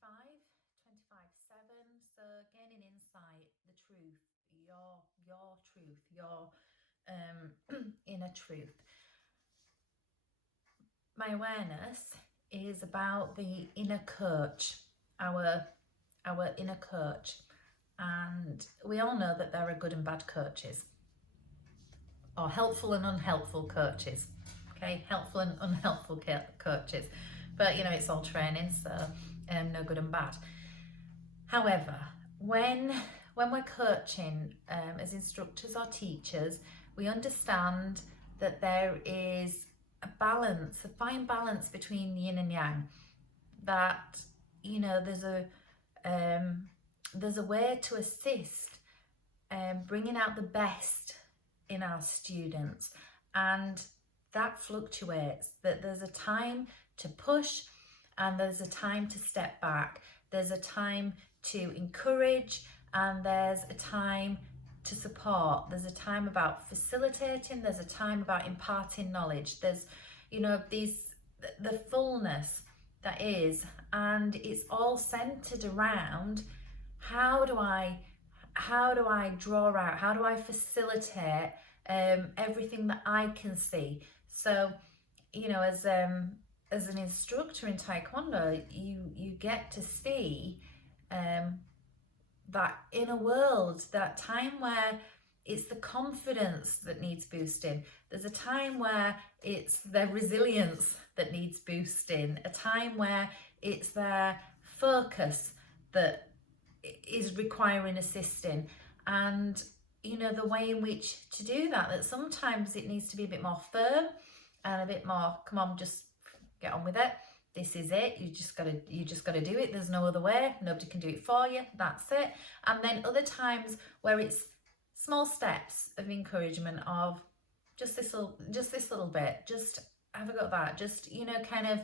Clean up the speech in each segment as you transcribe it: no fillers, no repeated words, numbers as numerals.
25, 25/7. So gaining insight, the truth, your truth, your inner truth. My awareness is about the inner coach, our inner coach. And we all know that there are good and bad coaches, or helpful and unhelpful coaches. Okay, helpful and unhelpful coaches. But you know, it's all training, so no good and bad. However, when we're coaching as instructors or teachers, we understand that there is a balance, a fine balance between yin and yang. That, you know, there's a way to assist bringing out the best in our students, and that fluctuates. That there's a time to push and there's a time to step back. There's a time to encourage and there's a time to support. There's a time about facilitating, there's a time about imparting knowledge. There's, you know, the fullness that is, and it's all centered around how do I draw out, how do I facilitate everything that I can see. So, you know, as an instructor in Taekwondo, you get to see that inner world, that time where it's the confidence that needs boosting. There's a time where it's their resilience that needs boosting, a time where it's their focus that is requiring assisting. And you know, the way in which to do that sometimes it needs to be a bit more firm and a bit more, come on, just get on with it. This is it. You just gotta do it. There's no other way. Nobody can do it for you. That's it. And then other times where it's small steps of encouragement of just this little bit. Just have a go at that. Just, you know, kind of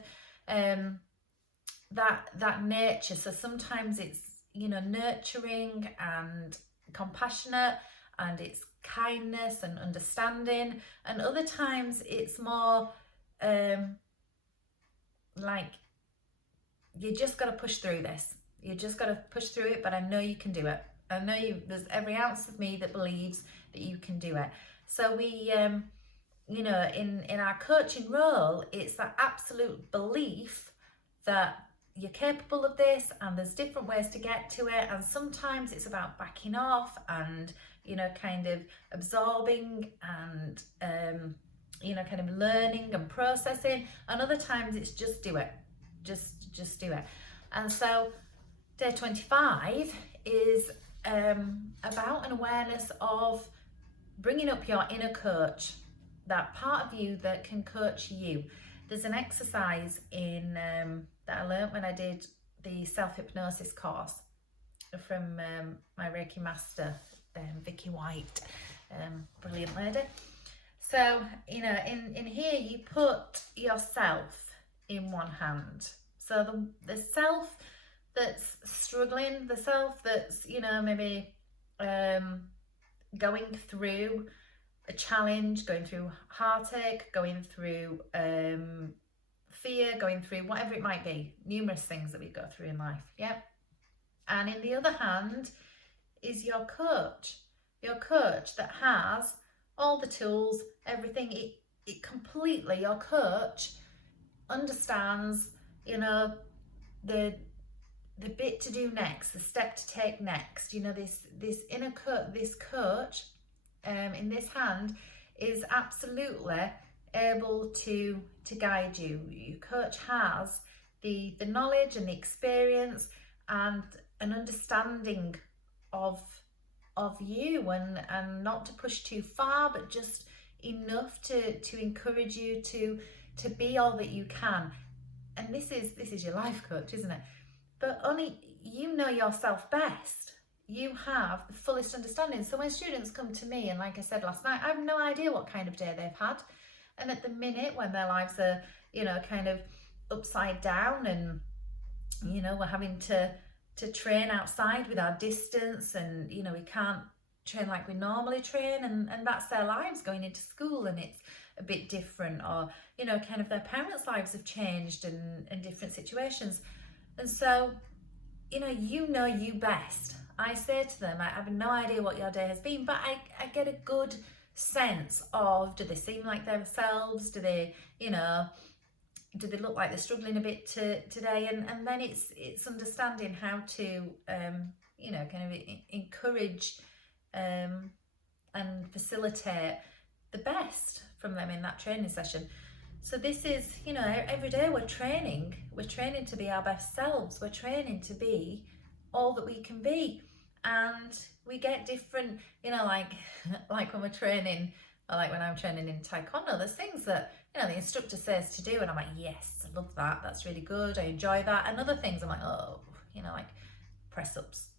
that nature. So sometimes it's, you know, nurturing and compassionate, and it's kindness and understanding, and other times it's more like, you just got to push through this. You just got to push through it, but I know you can do it. I know there's every ounce of me that believes that you can do it. So we, you know, in our coaching role, it's that absolute belief that you're capable of this, and there's different ways to get to it. And sometimes it's about backing off and, you know, kind of absorbing and, you know, kind of learning and processing. And other times it's just do it, just do it. And so day 25 is about an awareness of bringing up your inner coach, that part of you that can coach you. There's an exercise in that I learned when I did the self-hypnosis course from my Reiki master, Vicky White, brilliant lady. So, you know, in here you put yourself in one hand. So the self that's struggling, the self that's, you know, maybe going through a challenge, going through heartache, going through fear, going through whatever it might be, numerous things that we go through in life, yeah? And in the other hand is your coach that has all the tools, everything. It completely, your coach understands, you know, the bit to do next, the step to take next. You know, this inner this coach in this hand is absolutely able to guide you. Your coach has the knowledge and the experience and an understanding of you, and not to push too far, but just enough to encourage you to be all that you can. And this is your life coach, isn't it? But only you know yourself best. You have the fullest understanding. So when students come to me, and like I said last night, I have no idea what kind of day they've had. And at the minute when their lives are, you know, kind of upside down, and, you know, we're having to train outside with our distance, and, you know, we can't train like we normally train, and that's their lives going into school, and it's a bit different, or, you know, kind of their parents' lives have changed and different situations. And so you know you best. I say to them, I have no idea what your day has been, but I get a good sense of, do they seem like themselves? Do they, do they look like they're struggling a bit today? And then it's understanding how to, kind of encourage and facilitate the best from them in that training session. So this is, every day we're training to be our best selves. We're training to be all that we can be. And we get different, like when we're training, or like when I'm training in taekwondo, there's things that, the instructor says to do, and I'm like, yes, I love that. That's really good. I enjoy that. And other things I'm like, oh, like press ups.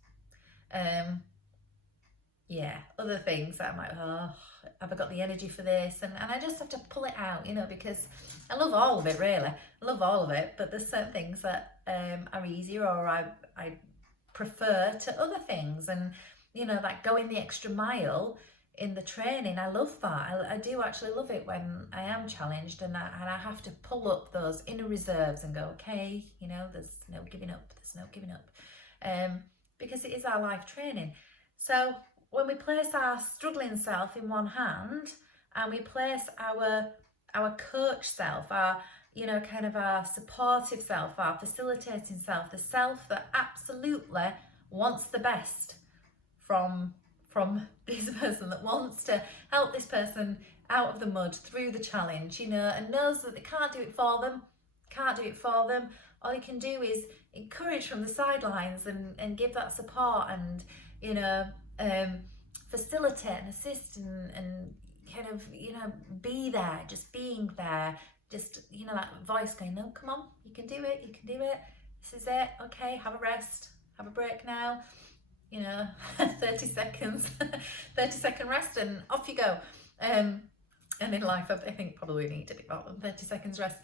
Other things that I'm like, oh, have I got the energy for this? And I just have to pull it out, because I love all of it, really. I love all of it, but there's certain things that are easier, or I prefer to other things. And, like going the extra mile in the training, I love that. I do actually love it when I am challenged and I have to pull up those inner reserves and go, okay, there's no giving up, because it is our life training. So when we place our struggling self in one hand and we place our coach self, our kind of our supportive self, our facilitating self, the self that absolutely wants the best from this person, that wants to help this person out of the mud through the challenge, and knows that they can't do it for them. All you can do is encourage from the sidelines and give that support and facilitate and assist and kind of be there, just being there, just that voice going, no, come on, you can do it, this is it, okay, have a rest, have a break now, 30 seconds 30-second rest and off you go. And in life I think probably need a bit more than 30 seconds rest,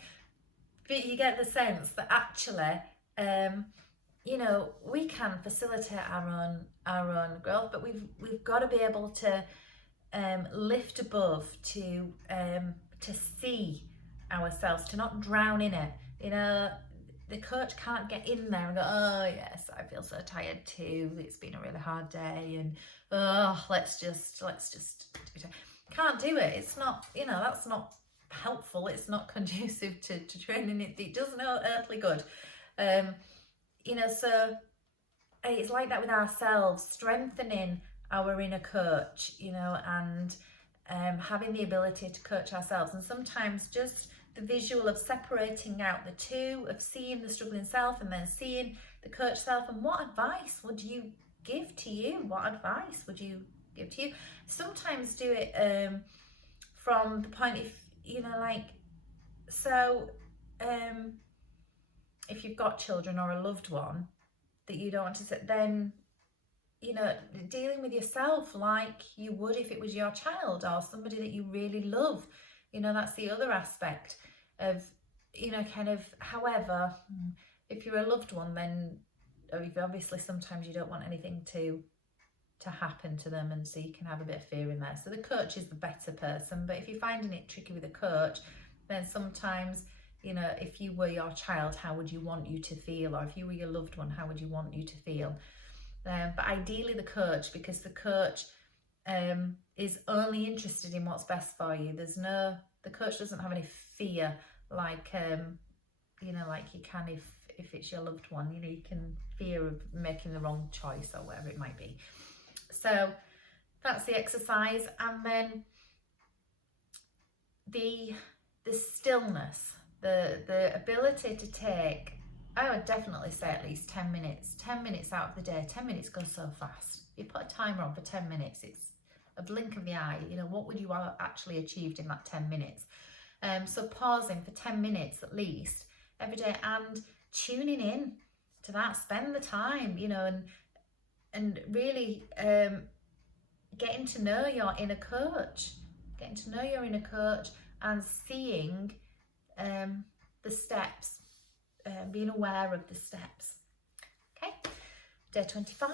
but you get the sense that actually we can facilitate our own growth, but we've got to be able to lift above, to see ourselves, to not drown in it. The coach can't get in there and go, oh yes, I feel so tired too, it's been a really hard day, and let's just do it. Can't do it. It's not, that's not helpful. It's not conducive to training. It does no earthly good. So it's like that with ourselves, strengthening our inner coach, and having the ability to coach ourselves. And sometimes just the visual of separating out the two, of seeing the struggling self and then seeing the coach self. And what advice would you give to you? Sometimes do it from the point of, if you've got children or a loved one that you don't want to sit, then dealing with yourself like you would if it was your child or somebody that you really love. That's the other aspect of, kind of, however, if you're a loved one, then obviously sometimes you don't want anything to happen to them, and so you can have a bit of fear in there. So the coach is the better person, but if you're finding it tricky with a coach, then sometimes, if you were your child, how would you want you to feel? Or if you were your loved one, how would you want you to feel? But ideally the coach, because the coach is only interested in what's best for you. The coach doesn't have any fear like like you can if it's your loved one. You can fear of making the wrong choice or whatever it might be. So that's the exercise. And then the stillness, the ability to take, I would definitely say at least 10 minutes out of the day. 10 minutes goes so fast. You put a timer on for 10 minutes, it's a blink of the eye. What would you have actually achieved in that 10 minutes? So pausing for 10 minutes at least every day and tuning in to that. Spend the time, and really getting to know your inner coach, and seeing the steps, being aware of the steps. Okay, day 25.